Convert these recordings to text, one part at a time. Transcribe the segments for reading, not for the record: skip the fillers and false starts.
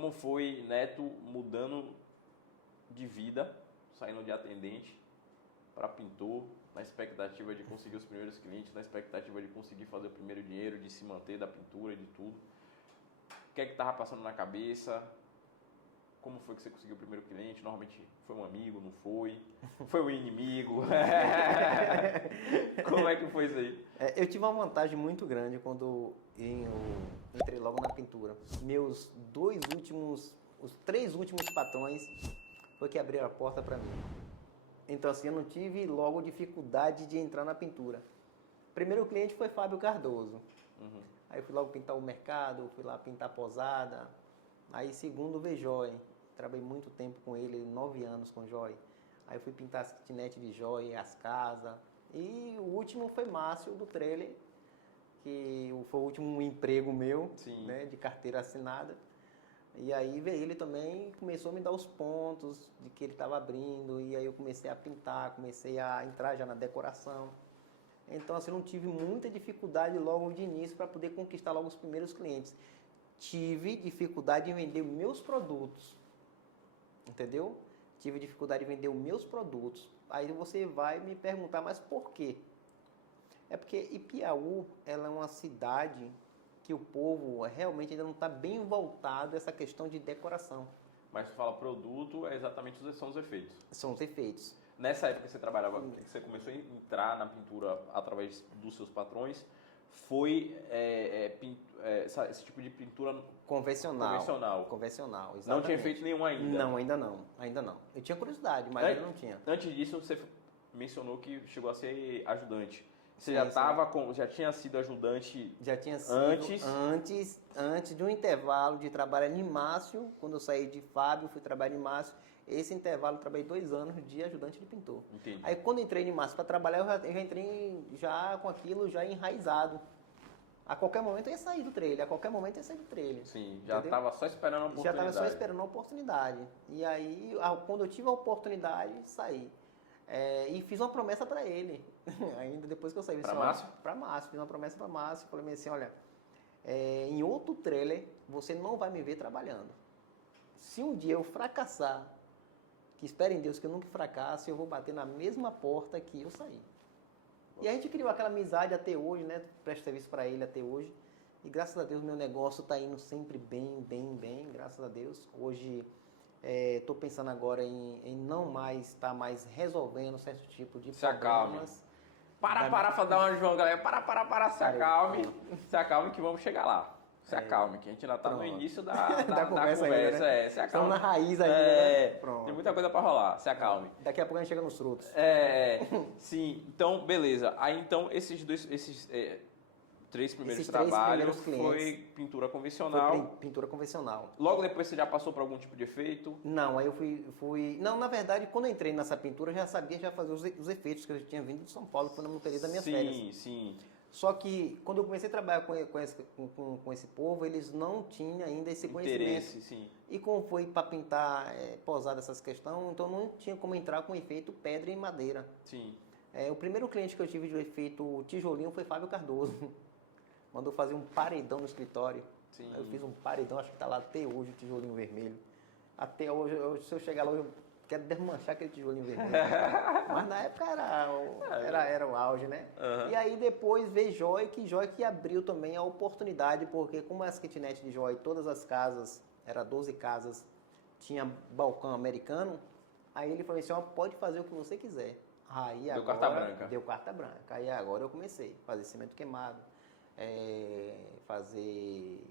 como foi Neto mudando de vida, saindo de atendente para pintor, na expectativa de conseguir os primeiros clientes, na expectativa de conseguir fazer o primeiro dinheiro, de se manter da pintura, de tudo. O que é que estava passando na cabeça? Como foi que você conseguiu o primeiro cliente? Normalmente foi um amigo, não foi? Foi um inimigo? Como é que foi isso aí? Eu tive uma vantagem muito grande quando eu entrei logo na pintura. Os 3 últimos patrões foi que abriram a porta para mim. Então assim, eu não tive logo dificuldade de entrar na pintura. Primeiro cliente foi Fábio Cardoso. Uhum. Aí eu fui logo pintar o mercado, fui lá pintar a posada. Aí segundo o V-Joy. Trabalhei muito tempo com ele, 9 anos com o Joy. Aí eu fui pintar as kitnet de Joy, as casas. E o último foi Márcio, do trailer, que foi o último emprego meu, né, de carteira assinada. E aí veio ele também, começou a me dar os pontos de que ele estava abrindo. E aí eu comecei a pintar, comecei a entrar já na decoração. Então assim, eu não tive muita dificuldade logo de início para poder conquistar logo os primeiros clientes. Tive dificuldade em vender meus produtos. Entendeu? Tive dificuldade de vender os meus produtos. Aí você vai me perguntar, mas por quê? É porque Ipiaú, ela é uma cidade que o povo realmente ainda não está bem voltado a essa questão de decoração. Mas tu fala produto, são os efeitos. São os efeitos. Nessa época que você trabalhava, que você começou a entrar na pintura através dos seus patrões, foi esse tipo de pintura convencional. Convencional, Exatamente. Não tinha feito nenhum ainda? Não, ainda não. Eu tinha curiosidade, mas ainda não tinha. Antes disso, você mencionou que chegou a ser ajudante. Você Sim, já tinha sido ajudante já tinha sido antes de um intervalo de trabalho em Márcio, quando eu saí de Fábio, fui trabalhar em Márcio. Esse intervalo eu trabalhei 2 anos de ajudante de pintor. Entendi. Aí quando entrei em Márcio para trabalhar, eu já entrei já com aquilo já enraizado. A qualquer momento eu ia sair do trailer, Sim, já estava só esperando a oportunidade. Já estava só esperando a oportunidade. E aí, quando eu tive a oportunidade, saí. E fiz uma promessa para ele, ainda depois que eu saí. Para Márcio? Para Márcio, fiz uma promessa para Márcio. Falei assim, olha, em outro trailer você não vai me ver trabalhando. Se um dia eu fracassar, que espere em Deus que eu nunca fracasse, eu vou bater na mesma porta que eu saí. E a gente criou aquela amizade até hoje, né? Presto serviço para ele até hoje. E graças a Deus meu negócio está indo sempre bem, graças a Deus. Hoje estou pensando agora em não mais estar mais resolvendo certo tipo de problemas. Para dar uma João, galera. Se acalme. Se acalme que vamos chegar lá. Se acalme, que a gente ainda está no início da conversa. Ainda, né? Se acalme. Estamos na raiz ainda, né? Pronto. Tem muita coisa para rolar. Se acalme. Daqui a pouco a gente chega nos frutos. Sim. Então, beleza. Aí, então, esses 3 primeiros trabalhos foi pintura convencional. Foi pintura convencional. Logo depois você já passou por algum tipo de efeito? Não, aí eu fui... Não, na verdade, quando eu entrei nessa pintura, eu já sabia já fazer os efeitos, que eu já tinha vindo de São Paulo, que foi no período das minhas férias. Sim. Só que quando eu comecei a trabalhar com esse povo, eles não tinham ainda esse conhecimento. Interesse, sim. E como foi para pintar posada essas questões, então não tinha como entrar com efeito pedra e madeira. Sim. O primeiro cliente que eu tive de efeito tijolinho foi Fábio Cardoso. Mandou fazer um paredão no escritório. Sim. Eu fiz um paredão, acho que está lá até hoje o tijolinho vermelho. Até hoje, se eu chegar lá, eu quero desmanchar aquele tijolinho vermelho. Mas na época era o auge, né? Uhum. E aí depois veio Joy que abriu também a oportunidade, porque como as kitnet de Joy, todas as casas, era 12 casas, tinha balcão americano, aí ele falou assim, pode fazer o que você quiser. Aí Deu agora, carta branca. Deu carta branca. Aí agora eu comecei a fazer cimento queimado, fazer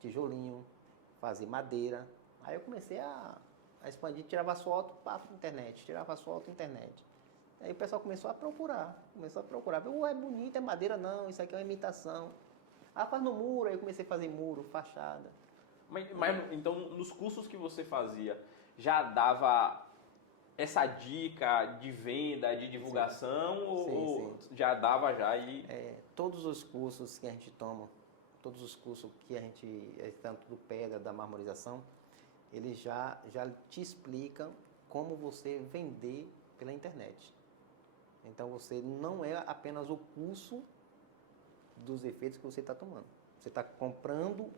tijolinho, fazer madeira. Aí eu comecei a expandir, tirava asfalto para internet, Aí o pessoal começou a procurar. É bonito, é madeira não, isso aqui é uma imitação. Faz no muro, aí eu comecei a fazer muro, fachada. Mas então, nos cursos que você fazia, já dava essa dica de venda, de divulgação, sim. ou já dava já e... Todos os cursos que a gente toma, tanto do pedra, da marmorização, eles já te explicam como você vender pela internet. Então você não é apenas o curso dos efeitos que você está tomando. Você está comprando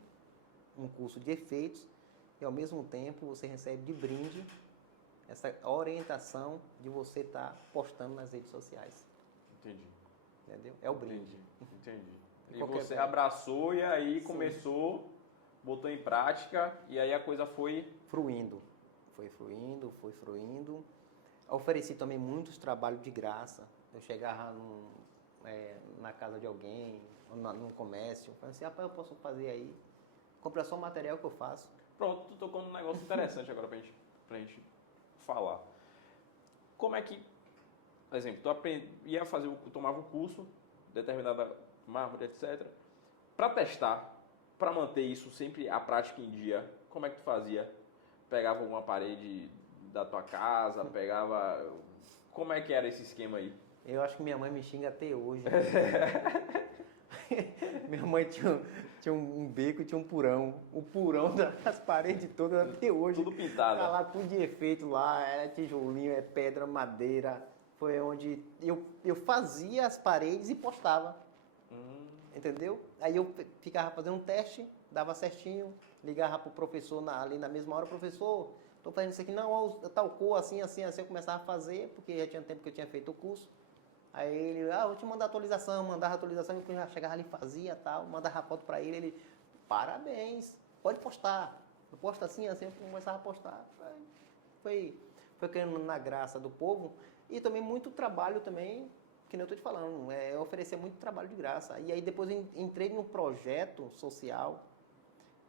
um curso de efeitos e ao mesmo tempo você recebe de brinde essa orientação de você estar postando nas redes sociais. Entendi. Entendeu? É o brinde. Entendi. E Qualquer você coisa. abraçou e aí Sim. começou, botou em prática e aí a coisa foi... Fruindo. Foi fruindo. Ofereci também muitos trabalhos de graça. Eu chegava na casa de alguém, num comércio, falei assim, rapaz, eu posso fazer aí. Compra só o material que eu faço. Pronto, tu tocou num negócio interessante agora pra gente falar. Como é que, por exemplo, ia fazer, tomava um curso, determinada mármore, etc. Para testar, para manter isso sempre a prática em dia, como é que tu fazia? Pegava alguma parede da tua casa, pegava... Como é que era esse esquema aí? Eu acho que minha mãe me xinga até hoje. Minha mãe tinha um beco e tinha um purão. O purão das paredes todas até hoje. Tudo pintado. Tá lá tudo de efeito lá, é tijolinho, é pedra, madeira. Foi onde eu fazia as paredes e postava. Entendeu? Aí eu ficava fazendo um teste, dava certinho, ligava pro professor ali na mesma hora, professor, tô fazendo isso aqui, não, ó, tal cor, assim, assim, assim, eu começava a fazer, porque já tinha tempo que eu tinha feito o curso. Aí ele, vou te mandar atualização, mandava atualização, eu já chegava ali, fazia tal, mandava foto pra ele, parabéns, pode postar. Eu posto assim, assim, eu começava a postar. Foi caindo na graça do povo e também muito trabalho também, que nem eu tô te falando, oferecer muito trabalho de graça. E aí depois eu entrei num projeto social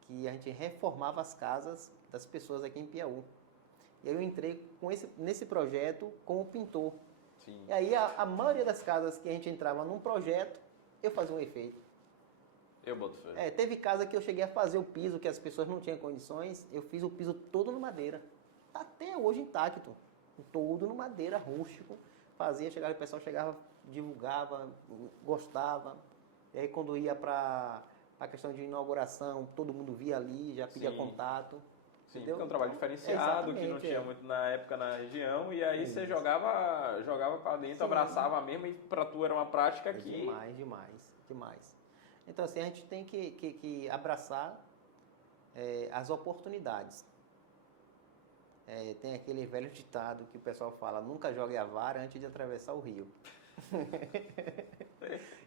que a gente reformava as casas das pessoas aqui em Piauí. E aí eu entrei nesse projeto como pintor. Sim. E aí a maioria das casas que a gente entrava num projeto, eu fazia um efeito. Eu boto fé. Teve casa que eu cheguei a fazer o piso, que as pessoas não tinham condições, eu fiz o piso todo no madeira. Até hoje intacto. Todo no madeira, rústico. Fazia, o pessoal chegava, divulgava, gostava. E aí quando ia para a questão de inauguração, todo mundo via ali, já pedia contato. Sim, entendeu? porque é um trabalho Então, diferenciado, que não tinha muito na época na região, e aí você jogava pra dentro, Sim. abraçava mesmo, e pra tu era uma prática que... Demais. Então assim, a gente tem que abraçar as oportunidades. Tem aquele velho ditado que o pessoal fala, nunca jogue a vara antes de atravessar o rio.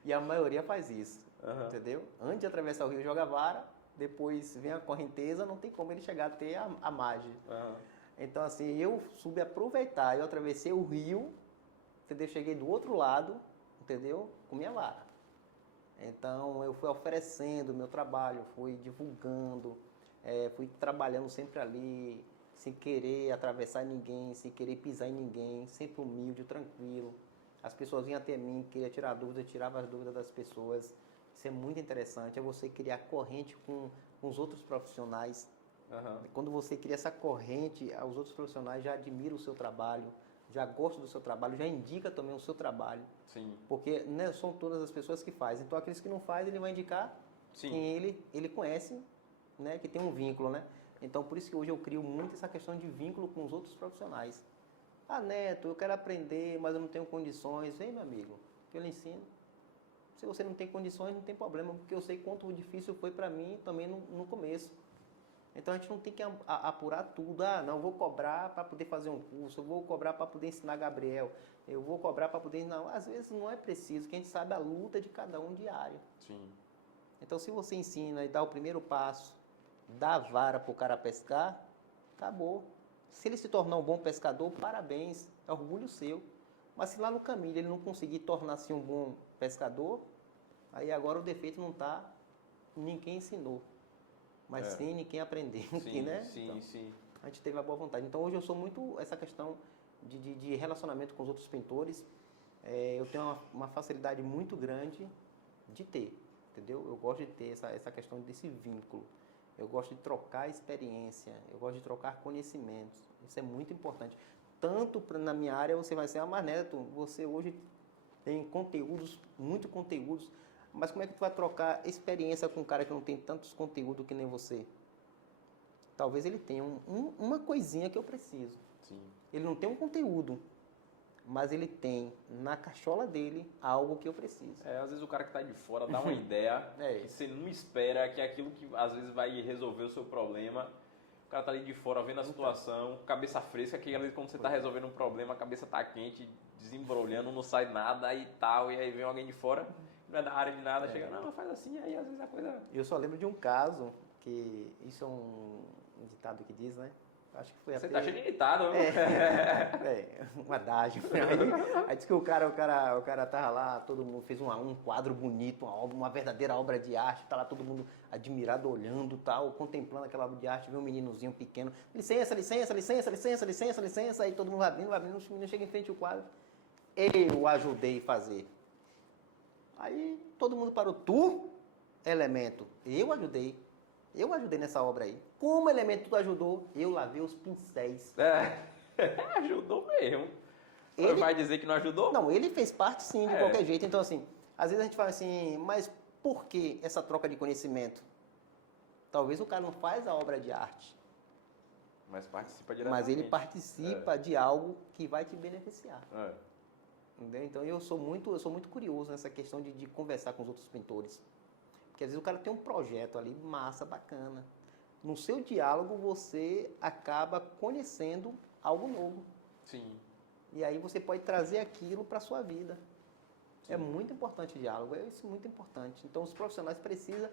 E a maioria faz isso, entendeu? Antes de atravessar o rio, joga a vara, depois vem a correnteza, não tem como ele chegar até a margem. Então assim, eu soube aproveitar, eu atravessei o rio, entendeu? Cheguei do outro lado, entendeu? Com minha vara. Então eu fui oferecendo o meu trabalho, fui divulgando, fui trabalhando sempre ali, sem querer atravessar ninguém, sem querer pisar em ninguém, sempre humilde, tranquilo. As pessoas vinham até mim, queria tirar dúvidas, tirava as dúvidas das pessoas. Isso é muito interessante, é você criar corrente com os outros profissionais. Quando você cria essa corrente, os outros profissionais já admiram o seu trabalho, já gostam do seu trabalho, já indica também o seu trabalho. Sim. Porque não são todas as pessoas que fazem. Então, aqueles que não fazem, ele vai indicar quem ele conhece, né, que tem um vínculo, né? Então, por isso que hoje eu crio muito essa questão de vínculo com os outros profissionais. Neto, eu quero aprender, mas eu não tenho condições. Vem, meu amigo, que eu lhe ensino. Se você não tem condições, não tem problema, porque eu sei quanto difícil foi para mim também no começo. Então, a gente não tem que apurar tudo. Não, eu vou cobrar para poder fazer um curso, eu vou cobrar para poder ensinar Gabriel, eu vou cobrar para poder... Não, às vezes não é preciso, que a gente sabe a luta de cada um diário. Sim. Então, se você ensina e dá o primeiro passo, dá a vara para o cara pescar, acabou. Se ele se tornar um bom pescador, parabéns, é orgulho seu. Mas se lá no caminho ele não conseguir tornar-se um bom pescador, aí agora o defeito não está em quem ensinou, mas sim em quem aprendeu. Sim, né? sim, Então, sim. a gente teve a boa vontade. Então hoje eu sou muito essa questão de relacionamento com os outros pintores. Eu tenho uma facilidade muito grande de ter, entendeu? Eu gosto de ter essa questão desse vínculo. Eu gosto de trocar experiência, eu gosto de trocar conhecimentos. Isso é muito importante. Tanto na minha área, você vai ser, mas Neto, você hoje tem conteúdos, muito conteúdos, mas como é que tu vai trocar experiência com um cara que não tem tantos conteúdos que nem você? Talvez ele tenha uma coisinha que eu preciso. Sim. Ele não tem um conteúdo, mas ele tem na cachola dele algo que eu preciso. Às vezes o cara que está de fora dá uma ideia que você não espera, que é aquilo que às vezes vai resolver o seu problema. o cara tá ali de fora vendo a situação, cabeça fresca, que às vezes quando você tá resolvendo um problema, a cabeça tá quente, desembrulhando, não sai nada e tal, e aí vem alguém de fora, não é da área de nada, chega, não, faz assim, aí às vezes a coisa... Eu só lembro de um caso, que isso é um ditado que diz, né? Acho que foi Você até... tá cheio de ditado, né? Um adágio. Aí disse que o cara tava lá, todo mundo fez um quadro bonito, uma obra, uma verdadeira obra de arte, tá lá todo mundo admirado, olhando, tal, contemplando aquela obra de arte, vê um meninozinho pequeno, licença, licença, licença, licença, licença, licença, aí todo mundo vai abrindo, o menino chega em frente ao quadro, eu ajudei a fazer. Aí todo mundo parou, tu, elemento, eu ajudei nessa obra aí. Como elemento tu ajudou? Eu lavei os pincéis. Ajudou mesmo. Ele vai dizer que não ajudou? Não, ele fez parte sim, de qualquer jeito. Então, assim, às vezes a gente fala assim, mas por que essa troca de conhecimento? Talvez o cara não faz a obra de arte, mas participa diretamente. mas ele participa de algo que vai te beneficiar. Entendeu? Então, eu sou muito curioso nessa questão de conversar com os outros pintores. Porque às vezes o cara tem um projeto ali, massa, bacana. No seu diálogo, você acaba conhecendo algo novo. Sim. E aí você pode trazer aquilo para a sua vida. Sim. É muito importante o diálogo, é isso muito importante. Então os profissionais precisam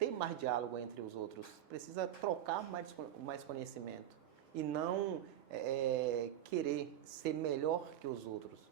ter mais diálogo entre os outros, precisa trocar mais conhecimento e não querer ser melhor que os outros.